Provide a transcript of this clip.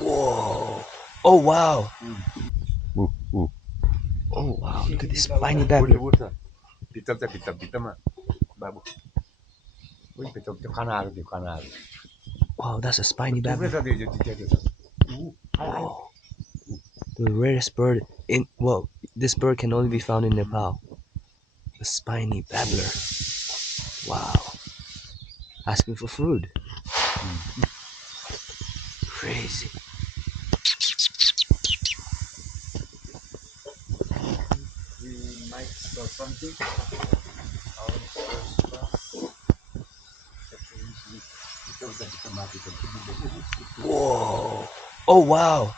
Whoa. Oh wow. Ooh, ooh. Oh wow. Look at this spiny babbler. भित्तामा बाबु उही भित्र त्यो खानाहरू त्यो खानाहरू Wow, that's a spiny थुप्रै babbler. छ त्यो आयो आयो Whoa. The rarest bird in, well, this bird can only be found in Nepal. The spiny babbler. Wow. Asking for food. Crazy. We might start something. Our first class. Whoa. Oh wow.